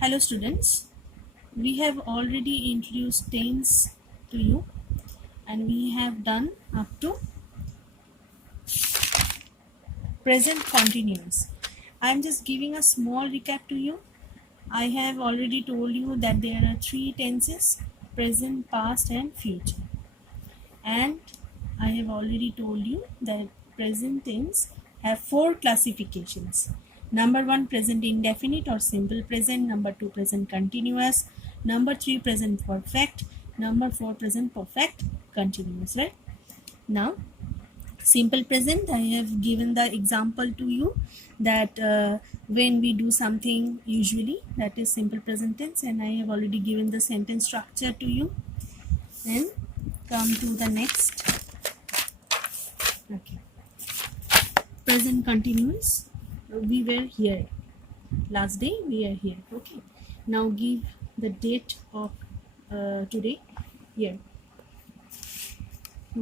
Hello students, we have already introduced tense to you and we have done up to present continuous. I am just giving a small recap to you. I have already told you that there are three tenses: present, past and future. And I have already told you that present tense have four classifications. Number one, present indefinite or simple present. Number two, present continuous. Number three, present perfect. Number four, present perfect continuous. Right? Now, simple present, I have given the example to you that when we do something usually, that is simple present tense, and I have already given the sentence structure to you. Then come to the next. Okay. Present continuous, we were here. Last day we are here. Okay. Now give the date of today here.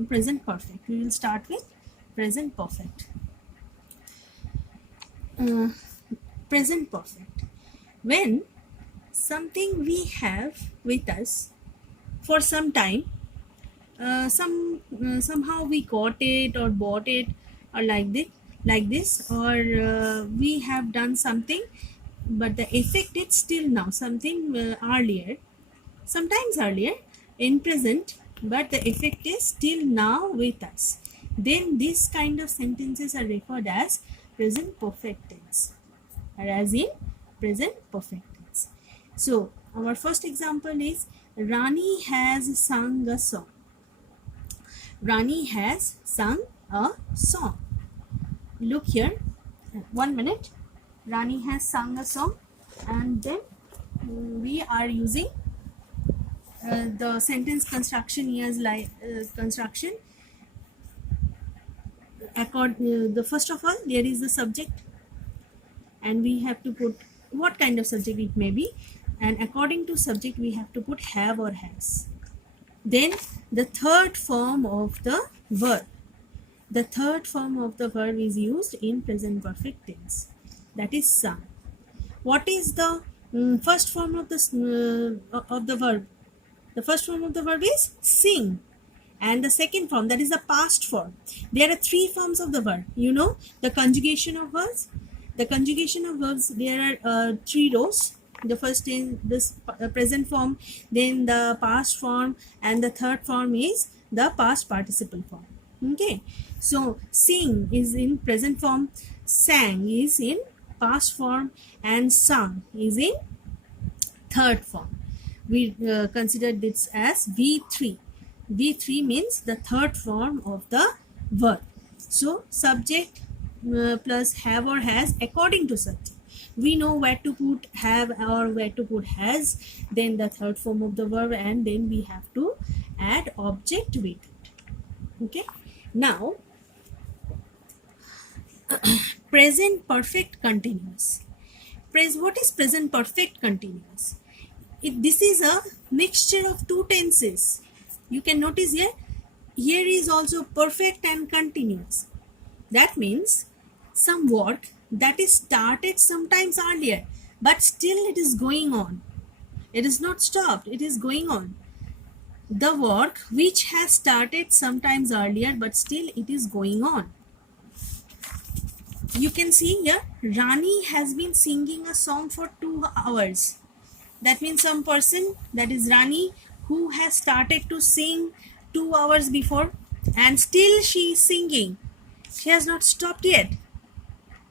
Present perfect. We will start with present perfect. Present perfect. When something we have with us for some time, somehow we got it or bought it or like this, or we have done something, but the effect is still now something earlier, sometimes earlier in present, but the effect is still now with us. Then this kind of sentences are referred as present perfect tense, or as in present perfect tense. So our first example is Rani has sung a song. Rani has sung a song. Look here, 1 minute. Rani has sung a song, and then we are using the sentence construction is like construction. The first of all, there is the subject, and we have to put what kind of subject it may be, and according to subject we have to put have or has. Then the third form of the verb. The third form of the verb is used in present perfect tense, that is sung. What is the first form of the verb? The first form of the verb is sing, and the second form, that is the past form. There are three forms of the verb. You know the conjugation of verbs. The conjugation of verbs, there are three rows. The first is this present form, then the past form, and the third form is the past participle form. Okay, so sing is in present form, sang is in past form, and sung is in third form. We consider this as V3. V3 means the third form of the verb. So subject plus have or has according to subject. We know where to put have or where to put has, then the third form of the verb, and then we have to add object with it. Okay. Now, present perfect continuous. What is present perfect continuous? This is a mixture of two tenses. You can notice here is also perfect and continuous. That means some work that is started sometimes earlier, but still it is going on. It is not stopped, it is going on. The work which has started sometimes earlier, but still it is going on. You can see here, Rani has been singing a song for 2 hours. That means some person, that is Rani, who has started to sing 2 hours before, and still she is singing. She has not stopped yet.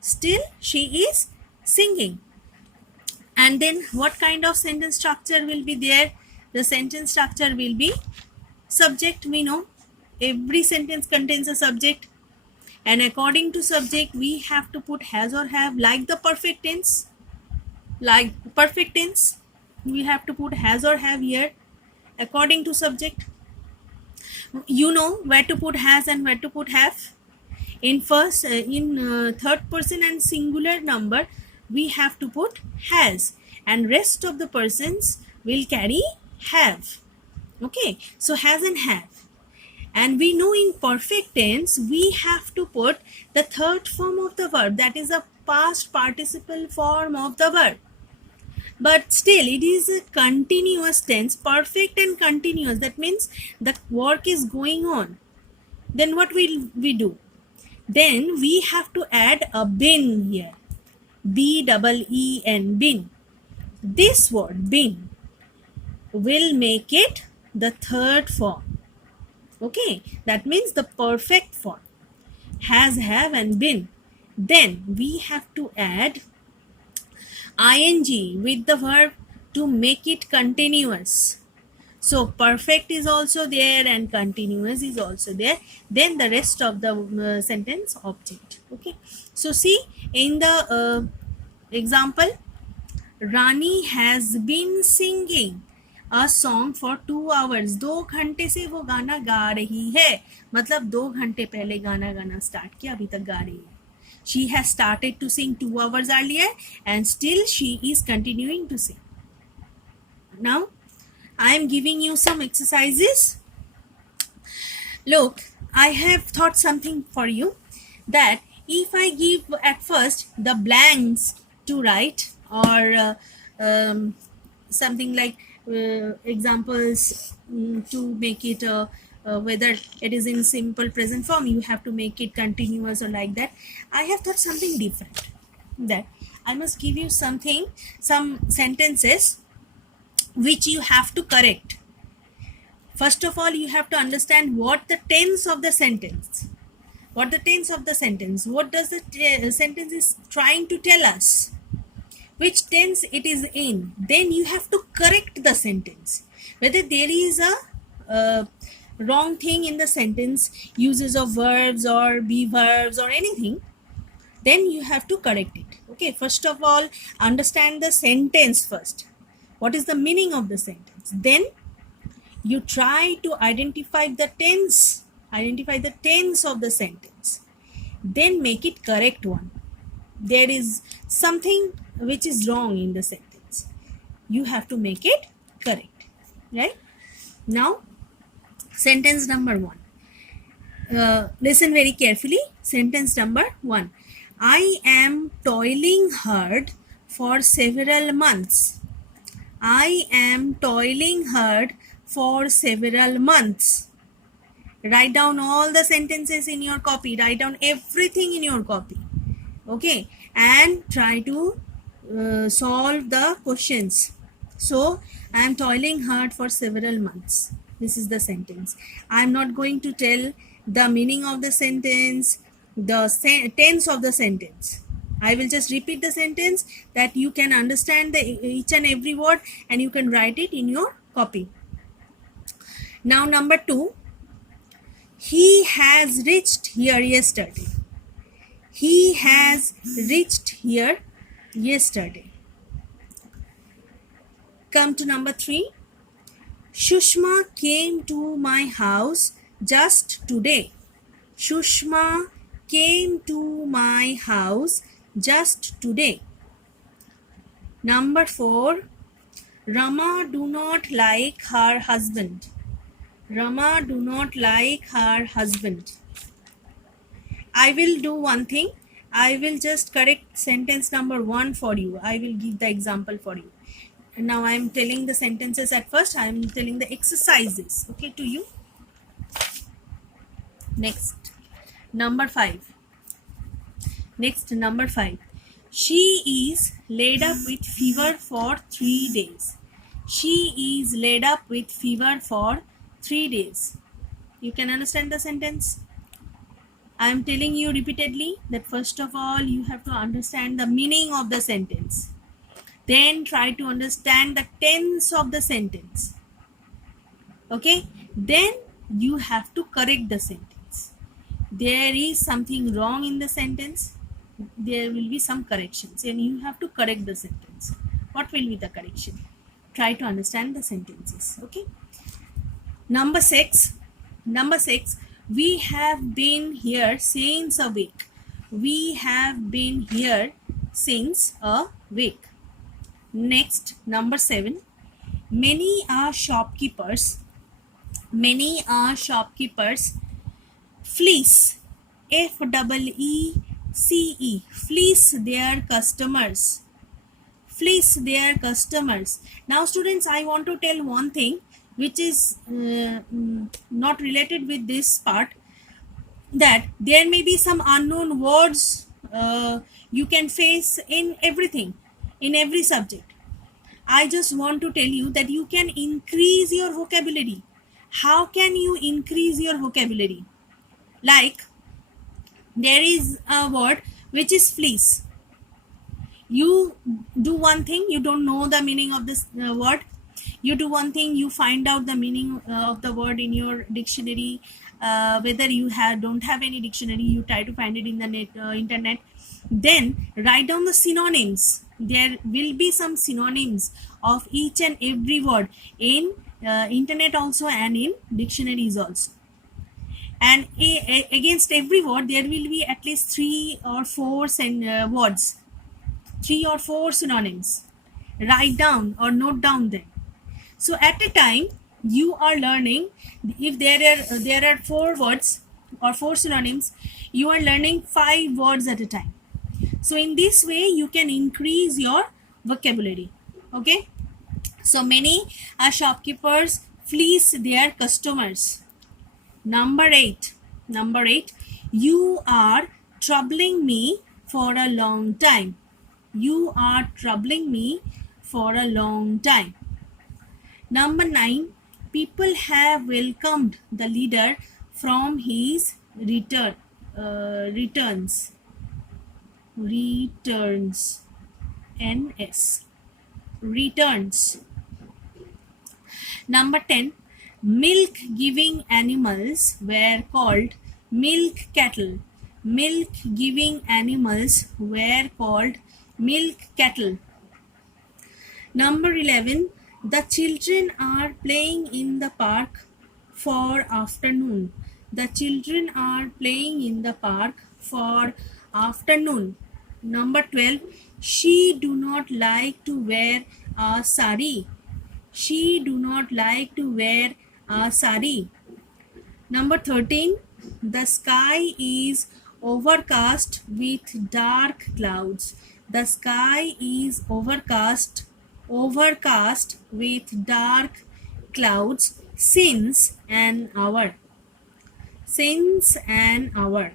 Still she is singing. And then what kind of sentence structure will be there? The sentence structure will be subject. We know every sentence contains a subject, and according to subject we have to put has or have, like the perfect tense. Like perfect tense, we have to put has or have here according to subject. You know where to put has and where to put have. In third person and singular number we have to put has, and rest of the persons will carry have. Okay, so has and have. And we know in perfect tense we have to put the third form of the verb, that is a past participle form of the verb. but still it is a continuous tense, perfect and continuous. That means the work is going on. Then what will we do? Then we have to add a been here. B-double-E-N, been. This word been will make it the third form. Okay, that means the perfect form. Has, have and been. Then we have to add ing with the verb to make it continuous. So perfect is also there and continuous is also there. Then the rest of the sentence object. Okay, so see in the example, Rani has been singing a song for 2 hours. 2 घंटे से वो गाना गा रही है, मतलब 2 घंटे पहले गाना स्टार्ट किया, अभी तक गा रही है. She has started to sing 2 hours earlier and still she is continuing to sing. Now I am giving you some exercises. Look, I have thought something for you, that if I give at first the blanks to write, or something like examples to make it whether it is in simple present form, you have to make it continuous or like that. I have thought something different, that I must give you some sentences which you have to correct. First of all, you have to understand what the tense of the sentence. What the tense of the sentence? What does the sentence is trying to tell us? Which tense it is in? Then you have to correct the sentence. Whether there is a wrong thing in the sentence, uses of verbs or be verbs or anything, then you have to correct it. Okay, first of all, understand the sentence first. What is the meaning of the sentence? Then you try to identify the tense of the sentence. Then make it correct one. There is something which is wrong in the sentence. You have to make it correct. Right? Now, sentence number 1. Listen very carefully. Sentence number 1. I am toiling hard for several months. I am toiling hard for several months. Write down all the sentences in your copy. Write down everything in your copy. Okay, and try to solve the questions. So, I am toiling hard for several months. This is the sentence. I am not going to tell the meaning of the sentence, the tense of the sentence. I will just repeat the sentence that you can understand each and every word and you can write it in your copy. Now, number 2. He has reached here yesterday. He has reached here yesterday. Come to number 3. Shushma came to my house just today. Shushma came to my house just today. Number 4. Rama do not like her husband. Rama do not like her husband. I will do one thing. I will just correct sentence number 1 for you. I will give the example for you. And now I am telling the sentences at first. I am telling the exercises, okay, to you. Next, number 5. She is laid up with fever for 3 days. She is laid up with fever for 3 days. You can understand the sentence? I am telling you repeatedly that first of all you have to understand the meaning of the sentence. Then try to understand the tense of the sentence. Okay? Then you have to correct the sentence. There is something wrong in the sentence. There will be some corrections and you have to correct the sentence. What will be the correction? Try to understand the sentences. Okay? Number 6. We have been here since a week. We have been here since a week. Next, number 7. Many are shopkeepers. Fleece. F-E-E-C-E. Fleece their customers. fleece their customers. Now students, I want to tell one thing which is not related with this part, that there may be some unknown words you can face in everything, in every subject. I just want to tell you that you can increase your vocabulary. How can you increase your vocabulary? Like, there is a word which is fleece. You do one thing, you don't know the meaning of this word. You do one thing, you find out the meaning of the word in your dictionary. Whether you don't have any dictionary, you try to find it in the internet. Then write down the synonyms. There will be some synonyms of each and every word in internet also, and in dictionaries also. And against every word there will be at least 3 or 4 words, 3 or 4 synonyms. Write down or note down them. So at a time you are learning, if there are 4 words or 4 synonyms, you are learning 5 words at a time. So in this way you can increase your vocabulary. Okay, so many shopkeepers fleece their customers. Number 8, you are troubling me for a long time. You are troubling me for a long time. Number 9, people have welcomed the leader from his returns. Returns. Number 10, milk giving animals were called milk cattle. Milk giving animals were called milk cattle. Number 11, the children are playing in the park for afternoon. The children are playing in the park for afternoon. Number 12, she do not like to wear a sari. She do not like to wear a sari. Number 13, the sky is overcast with dark clouds. The sky is overcast with dark clouds since an hour. Since an hour.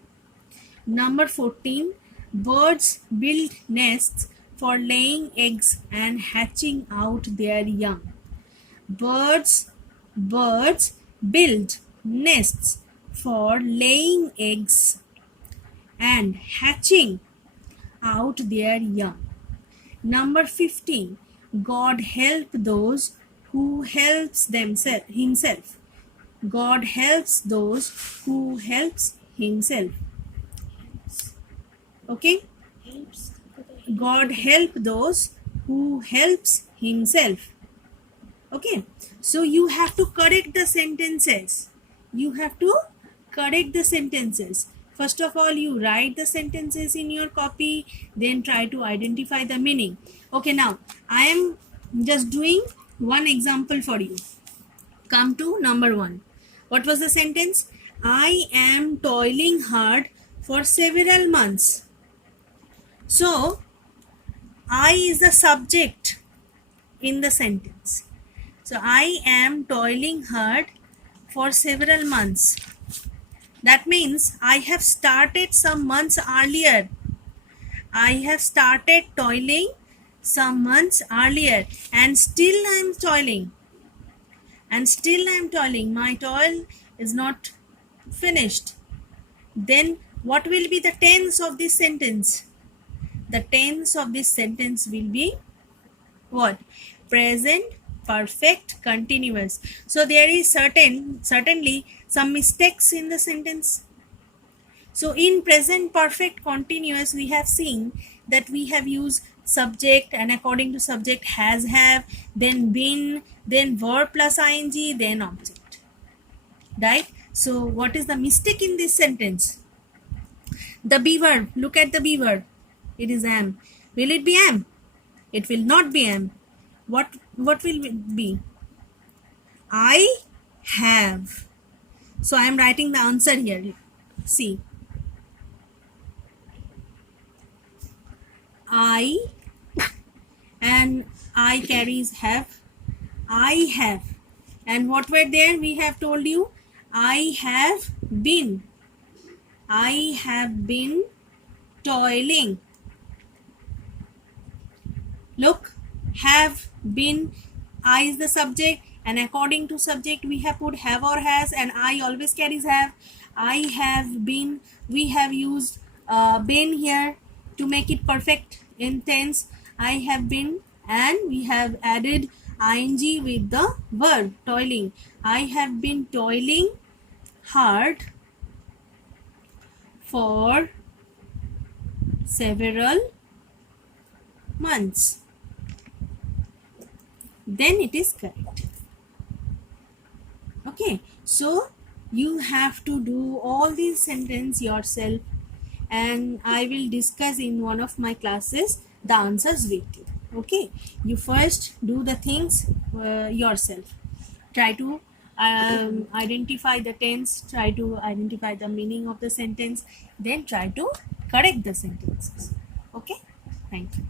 Number 14, birds build nests for laying eggs and hatching out their young. Birds build nests for laying eggs and hatching out their young. Number 15, God help those who helps himself. God helps those who helps himself. Okay? God help those who helps himself. Okay, so you have to correct the sentences. First of all, you write the sentences in your copy, then try to identify the meaning. Okay, now I am just doing one example for you. Come to number 1. What was the sentence? I am toiling hard for several months. So, I is the subject in the sentence. So, I am toiling hard for several months. That means I have started some months earlier. I have started toiling some months earlier, and still I am toiling. My toil is not finished. Then what will be the tense of this sentence? The tense of this sentence will be what? Present perfect continuous. So there is certainly some mistakes in the sentence. So in present perfect continuous, we have seen that we have used subject, and according to subject has, have, then been, then verb plus ing, then object. Right? So what is the mistake in this sentence? The be verb. Look at the be verb. It is am. Will it be am? It will not be am. What will it be? I have. So I am writing the answer here. See. I and I carries have. I have. And what were there? We have told you. I have been. I have been toiling. Look, have been. I is the subject, and according to subject we have put have or has, and I always carries have. I have been. We have used been here to make it perfect in tense. I have been, and we have added ing with the verb toiling. I have been toiling hard for several months. Then it is correct. Okay, so you have to do all these sentences yourself, and I will discuss in one of my classes the answers with you. Okay, you first do the things yourself. Try to identify the tense, try to identify the meaning of the sentence, then try to correct the sentences. Okay, thank you.